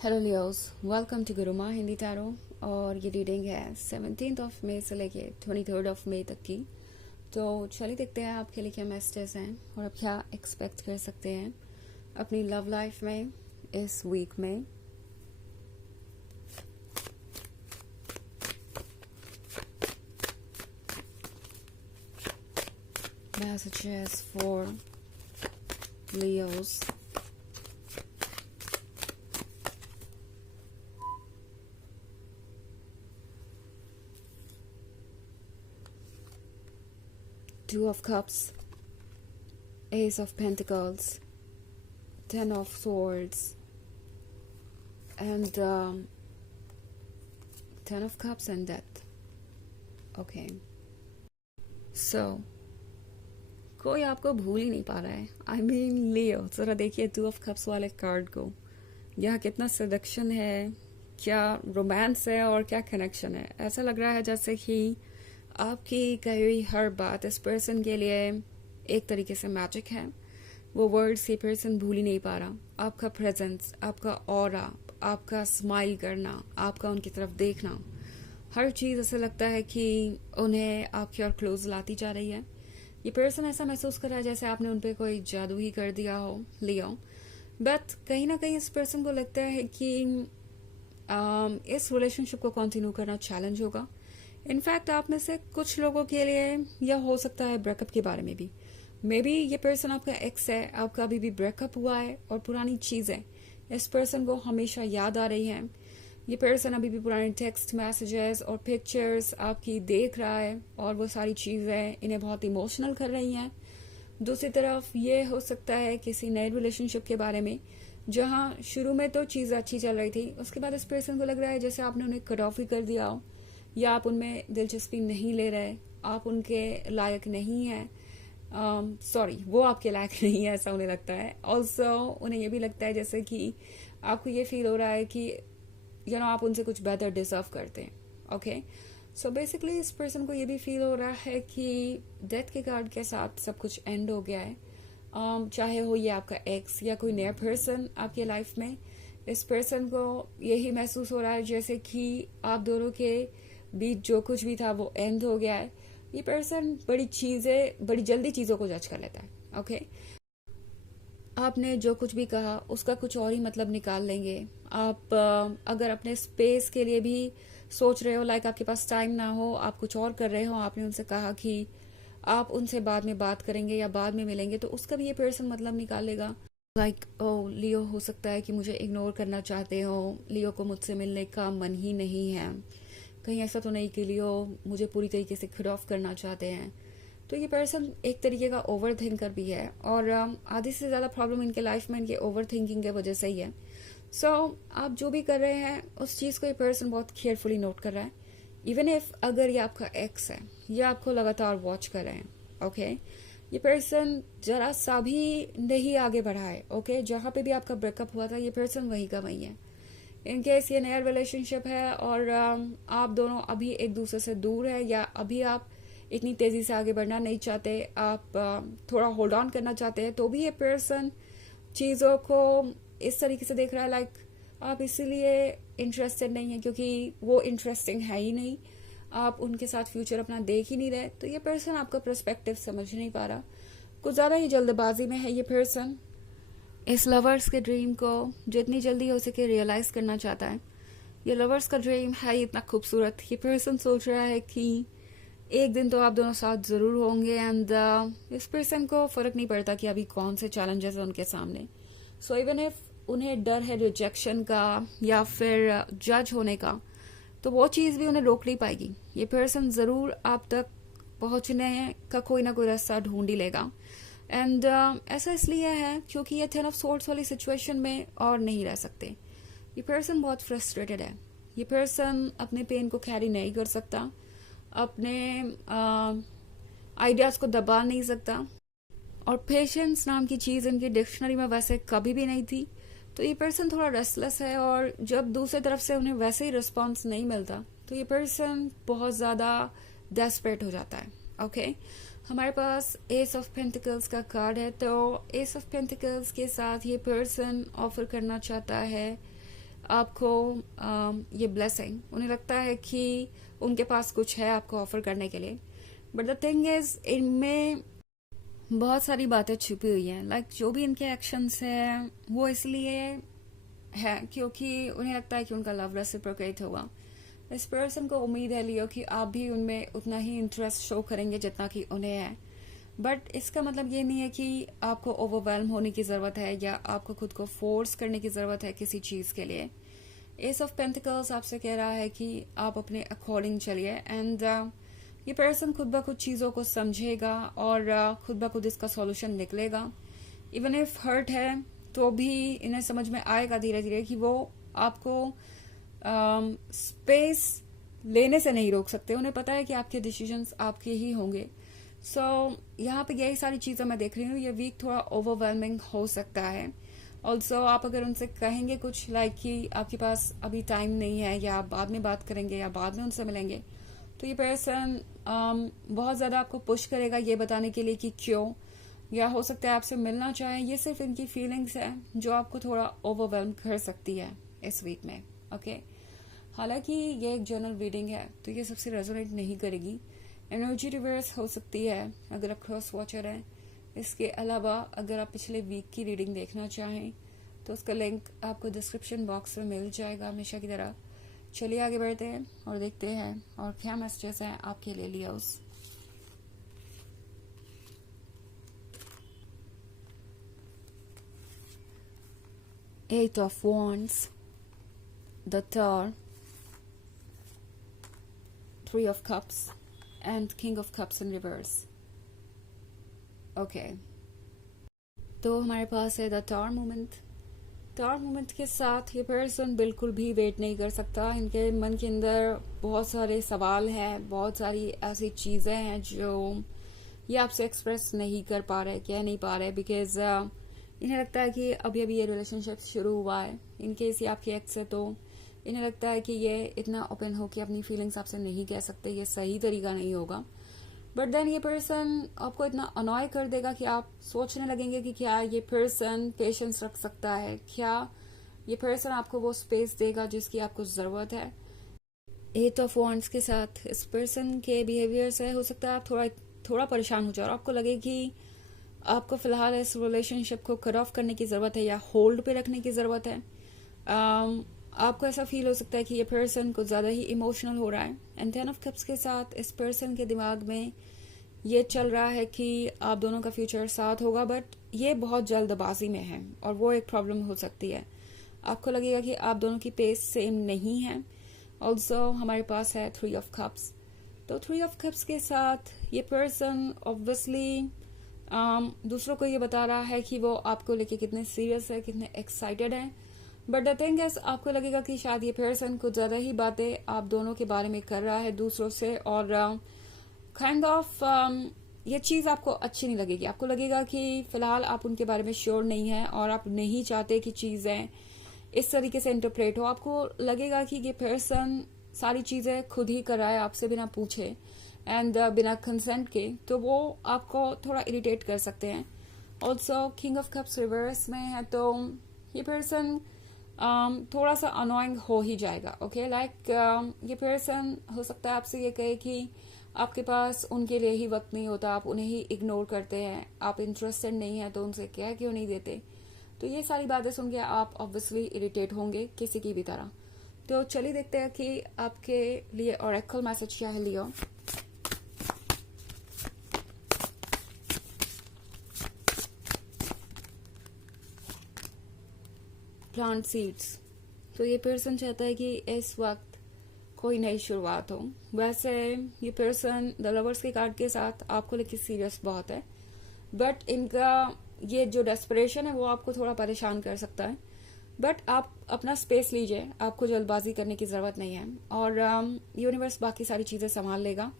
Hello Leos, welcome to Gurumaa Hindi tarot. और ये reading है 17 ऑफ मई से लेके 23 ऑफ मई तक की। तो चलिए देखते हैं आपके लिए क्या मैसेजेस हैं और आप क्या एक्सपेक्ट कर सकते हैं अपनी लव लाइफ में इस वीक में। Messages for Leos. Two of Cups, Ace of Pentacles, Ten of Swords, and Ten of Cups and Death. Okay. So, कोई आपको भूल ही नहीं पा रहा है। आई मीन लियो, जरा देखिए टू ऑफ कप्स वाले कार्ड को। यहाँ कितना सदक्शन है, क्या रोमांस है और क्या कनेक्शन है। ऐसा लग रहा है जैसे कि आपकी कही हुई हर बात इस पर्सन के लिए एक तरीके से मैजिक है। वो वर्ड्स ये पर्सन भूल ही नहीं पा रहा। आपका प्रेजेंस, आपका ऑरा, आपका स्माइल करना, आपका उनकी तरफ देखना, हर चीज़ ऐसा लगता है कि उन्हें आपकी ओर क्लोज लाती जा रही है। ये पर्सन ऐसा महसूस कर रहा है जैसे आपने उन पर कोई जादू ही कर दिया हो, लिया। बट कहीं ना कहीं इस पर्सन को लगता है कि इस रिलेशनशिप को कंटिन्यू करना चैलेंज होगा। इनफैक्ट आप में से कुछ लोगों के लिए यह हो सकता है ब्रेकअप के बारे में भी। मे बी ये पर्सन आपका एक्स है, आपका अभी भी ब्रेकअप हुआ है और पुरानी चीज़ें इस पर्सन को हमेशा याद आ रही हैं। ये पर्सन अभी भी पुराने टेक्स्ट मैसेजेस और पिक्चर्स आपकी देख रहा है और वो सारी चीज़ें इन्हें बहुत इमोशनल कर रही हैं। दूसरी तरफ ये हो सकता है किसी नए रिलेशनशिप के बारे में, जहाँ शुरू में तो चीज़ अच्छी चल रही थी, उसके बाद इस पर्सन को लग रहा है जैसे आपने उन्हें कट ऑफ ही कर दिया हो, या आप उनमें दिलचस्पी नहीं ले रहे, आप उनके लायक नहीं हैं। सॉरी, वो आपके लायक नहीं है, ऐसा उन्हें लगता है। ऑल्सो उन्हें ये भी लगता है जैसे कि आपको ये फील हो रहा है कि आप उनसे कुछ बेहतर डिजर्व करते हैं। ओके, सो बेसिकली इस पर्सन को ये भी फील हो रहा है कि डेथ के कार्ड के साथ सब कुछ एंड हो गया है। चाहे हो ये आपका एक्स या कोई नया पर्सन आपके लाइफ में, इस पर्सन को यही महसूस हो रहा है जैसे कि आप दोनों के बीच जो कुछ भी था वो एंड हो गया है। ये पर्सन बड़ी जल्दी चीज़ों को जज कर लेता है। ओके, आपने जो कुछ भी कहा उसका कुछ और ही मतलब निकाल लेंगे। आप अगर अपने स्पेस के लिए भी सोच रहे हो, लाइक आपके पास टाइम ना हो, आप कुछ और कर रहे हो, आपने उनसे कहा कि आप उनसे बाद में बात करेंगे या बाद में मिलेंगे, तो उसका भी ये पर्सन मतलब निकालेगा। लाइक ओ लियो, हो सकता है कि मुझे इग्नोर करना चाहते हो, लियो को मुझसे मिलने का मन ही नहीं है। कहीं ऐसा तो नहीं कि लियो मुझे पूरी तरीके से कट ऑफ करना चाहते हैं। तो ये पर्सन एक तरीके का ओवर थिंकर भी है और आधी से ज़्यादा प्रॉब्लम इनके लाइफ में इनके ओवर थिंकिंग के वजह से ही है। सो आप जो भी कर रहे हैं उस चीज़ को ये पर्सन बहुत केयरफुली नोट कर रहा है। इवन इफ अगर ये आपका एक्स है, ये आपको लगातार वॉच कर रहे हैं। ओके, ये पर्सन जरा सा भी नहीं आगे बढ़ा है। ओके, जहाँ पे भी आपका ब्रेकअप हुआ था ये पर्सन वहीं का वहीं है। इनकेस ये नया रिलेशनशिप है और आप दोनों अभी एक दूसरे से दूर है, या अभी आप इतनी तेजी से आगे बढ़ना नहीं चाहते, आप थोड़ा होल्ड ऑन करना चाहते हैं, तो भी ये पर्सन चीज़ों को इस तरीके से देख रहा है, लाइक आप इसीलिए इंटरेस्टेड नहीं है क्योंकि वो इंटरेस्टिंग है ही नहीं, आप उनके साथ फ्यूचर अपना देख ही नहीं रहे। तो ये पर्सन आपका पर्सपेक्टिव समझ नहीं पा रहा, कुछ ज़्यादा ही जल्दबाजी में है। ये पर्सन इस लवर्स के ड्रीम को जितनी जल्दी हो सके रियलाइज करना चाहता है। ये लवर्स का ड्रीम है इतना खूबसूरत, ये पर्सन सोच रहा है कि एक दिन तो आप दोनों साथ जरूर होंगे। एंड इस पर्सन को फर्क नहीं पड़ता कि अभी कौन से चैलेंजेस है उनके सामने। सो इवन इफ उन्हें डर है रिजेक्शन का या फिर जज होने का, तो वो चीज़ भी उन्हें रोक नहीं पाएगी। ये पर्सन ज़रूर आप तक पहुंचने का कोई ना कोई रास्ता ढूंढ ही लेगा। एंड ऐसा इसलिए है क्योंकि ये 10 ऑफ सोर्ड्स वाली सिचुएशन में और नहीं रह सकते। ये पर्सन बहुत फ्रस्ट्रेटेड है। ये पर्सन अपने पेन को कैरी नहीं कर सकता, अपने आइडियाज़ को दबा नहीं सकता, और पेशेंस नाम की चीज़ इनकी डिक्शनरी में वैसे कभी भी नहीं थी। तो ये पर्सन थोड़ा रेस्टलेस है, और जब दूसरी तरफ से उन्हें वैसे ही रिस्पॉन्स नहीं मिलता तो ये पर्सन बहुत ज़्यादा डेस्परेट हो जाता है। ओके, हमारे पास एस ऑफ पेंटिकल्स का कार्ड है, तो एस ऑफ पेंटिकल्स के साथ ये पर्सन ऑफर करना चाहता है आपको ये ब्लेसिंग, उन्हें लगता है कि उनके पास कुछ है आपको ऑफर करने के लिए, बट द थिंग इज इनमें बहुत सारी बातें छुपी हुई हैं। लाइक जो भी इनके एक्शंस हैं वो इसलिए है क्योंकि उन्हें लगता है कि उनका लव रेसिप्रोकेट होगा। इस पर्सन को उम्मीद है लियो कि आप भी उनमें उतना ही इंटरेस्ट शो करेंगे जितना कि उन्हें है, बट इसका मतलब ये नहीं है कि आपको ओवरवेलम होने की ज़रूरत है या आपको खुद को फोर्स करने की ज़रूरत है किसी चीज़ के लिए। एस ऑफ पेंटिकल्स आपसे कह रहा है कि आप अपने अकॉर्डिंग चलिए, एंड ये पर्सन खुद ब खुद चीज़ों को समझेगा और खुद ब खुद इसका सॉल्यूशन निकलेगा। इवन इफ हर्ट है तो भी इन्हें समझ में आएगा धीरे धीरे कि वो आपको स्पेस लेने से नहीं रोक सकते। उन्हें पता है कि आपके डिसीजंस आपके ही होंगे। सो यहाँ पे यही सारी चीज़ें मैं देख रही हूँ। ये वीक थोड़ा ओवरवेलमिंग हो सकता है। ऑल्सो आप अगर उनसे कहेंगे कुछ लाइक कि आपके पास अभी टाइम नहीं है या आप बाद में बात करेंगे या बाद में उनसे मिलेंगे, तो ये पर्सन बहुत ज़्यादा आपको पुश करेगा ये बताने के लिए कि क्यों, या हो सकता है आपसे मिलना चाहे। ये सिर्फ इनकी फीलिंग्स है जो आपको थोड़ा ओवरवेलम कर सकती है इस वीक में। ओके, हालांकि ये एक जनरल रीडिंग है तो ये सबसे रेजोनेट नहीं करेगी। एनर्जी रिवर्स हो सकती है अगर आप क्रॉस वॉचर हैं। इसके अलावा अगर आप पिछले वीक की रीडिंग देखना चाहें तो उसका लिंक आपको डिस्क्रिप्शन बॉक्स में मिल जाएगा हमेशा की तरह। चलिए आगे बढ़ते हैं और देखते हैं और क्या मैसेजेस हैं आपके लिए Leos. Eight of Wands, the Tower, Three of Cups, and King of Cups in reverse. Okay. तो हमारे पास है the tower moment. Tower moment के साथ ये पर्सन बिल्कुल भी वेट नहीं कर सकता। इनके मन के अंदर बहुत सारे सवाल हैं, बहुत सारी ऐसी चीज़ें हैं जो ये आपसे एक्सप्रेस नहीं कर पा रहे, कह नहीं पा रहे, बिकॉज इन्हें लगता है कि अभी अभी ये रिलेशनशिप शुरू हुआ है। इनकेस ये आपके एक्स है तो इन्हें लगता है कि ये इतना ओपन हो कि अपनी फीलिंग्स आपसे नहीं कह सकते, ये सही तरीका नहीं होगा। बट देन ये पर्सन आपको इतना अनॉय कर देगा कि आप सोचने लगेंगे कि क्या ये पर्सन पेशेंस रख सकता है, क्या ये पर्सन आपको वो स्पेस देगा जिसकी आपको ज़रूरत है। एट ऑफ वॉन्ड्स के साथ इस पर्सन के बिहेवियर से हो सकता है आप थोड़ा परेशान हो जाओ और आपको लगे कि आपको फिलहाल इस रिलेशनशिप को कट ऑफ करने की ज़रूरत है या होल्ड पे रखने की ज़रूरत है। आपको ऐसा फील हो सकता है कि ये पर्सन कुछ ज़्यादा ही इमोशनल हो रहा है। एंड टेन ऑफ कप्स के साथ इस पर्सन के दिमाग में ये चल रहा है कि आप दोनों का फ्यूचर साथ होगा, बट ये बहुत जल्दबाजी में है और वो एक प्रॉब्लम हो सकती है। आपको लगेगा कि आप दोनों की पेस सेम नहीं है। ऑल्सो हमारे पास है थ्री ऑफ कप्स। तो थ्री ऑफ कप्स के साथ ये पर्सन ऑब्वियसली दूसरों को ये बता रहा है कि वो आपको लेके कितने सीरियस है, कितने एक्साइटेड है। बट द थिंग इज आपको लगेगा कि शायद ये पर्सन कुछ ज्यादा ही बातें आप दोनों के बारे में कर रहा है दूसरों से, और काइंड ऑफ ये चीज आपको अच्छी नहीं लगेगी। आपको लगेगा कि फिलहाल आप उनके बारे में श्योर नहीं है और आप नहीं चाहते कि चीजें इस तरीके से इंटरप्रेट हो। आपको लगेगा कि ये पर्सन सारी चीजें खुद ही कर रहा है आपसे बिना पूछे एंड बिना कंसेंट के, तो वो आपको थोड़ा इरिटेट कर सकते हैं। Also king of cups reverse में है तो ये पर्सन थोड़ा सा अनोइंग हो ही जाएगा। ओके, लाइक ये पर्सन हो सकता है आपसे ये कहे कि आपके पास उनके लिए ही वक्त नहीं होता, आप उन्हें ही इग्नोर करते हैं, आप इंटरेस्टेड नहीं है तो उनसे क्या क्यों नहीं देते। तो ये सारी बातें सुन के आप ऑब्वियसली इरिटेट होंगे किसी की भी तरह। तो चलिए देखते हैं कि आपके लिए ऑरेकल मैसेज क्या है लियो। Plant seeds. तो ये पर्सन चाहता है कि इस वक्त कोई नई शुरुआत हो। वैसे ये पर्सन द लवर्स के कार्ड के साथ आपको लेकर सीरियस बहुत है, बट इनका ये जो डेस्परेशन है वो आपको थोड़ा परेशान कर सकता है। बट आप अपना स्पेस लीजिए, आपको जल्दबाजी करने की जरूरत नहीं है और यूनिवर्स बाकी सारी चीजें संभाल लेगा।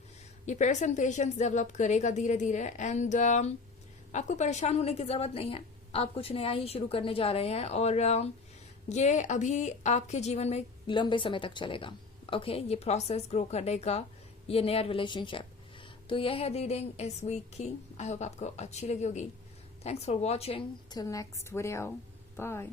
ये पर्सन पेशेंस डेवलप करेगा धीरे धीरे एंड आपको परेशान होने की जरूरत नहीं है। आप कुछ नया ही शुरू करने जा रहे हैं और ये अभी आपके जीवन में लंबे समय तक चलेगा। ओके, ये प्रोसेस ग्रो करने का, ये नया रिलेशनशिप। तो यह है रीडिंग इस वीक की। आई होप आपको अच्छी लगी होगी। Thanks for watching. Till next video, bye.